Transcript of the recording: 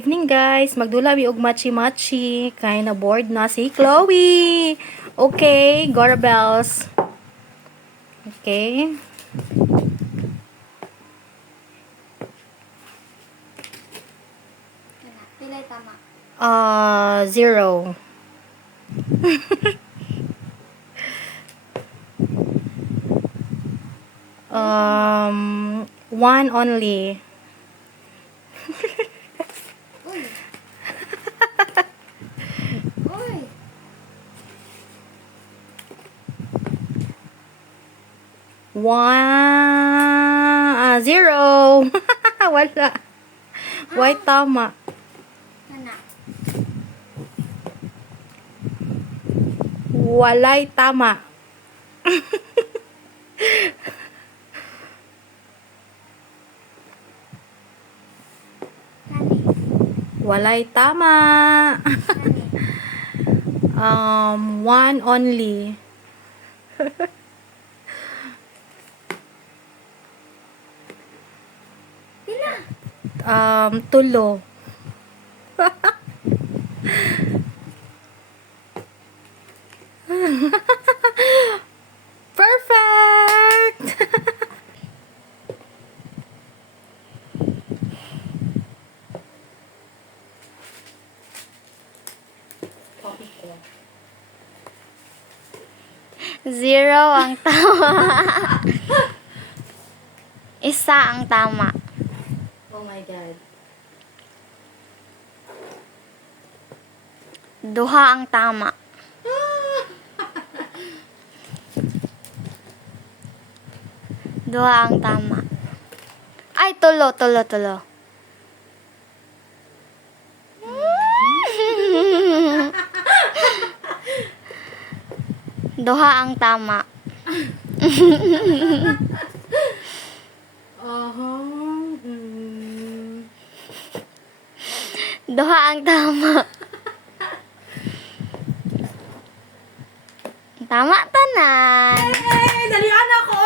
Evening guys, magdulawi og machi-machi. Kaya na board na si Chloe. Okay, Gora Bells. Okay. Pilay tama. 0. One only. Uy. Uy. One, 0. Wala. White tama. Kana. Walay tama. Kani. Walay tama. Kani. One only. Pila. Tulo. Perfect! Zero ang tama. Isa ang tama. Oh my God. Duha ang tama. Duha ang tama. Ay, tulo. Duha ang tama. Duha ang tama. Tama tanan. Hey, dalian ako!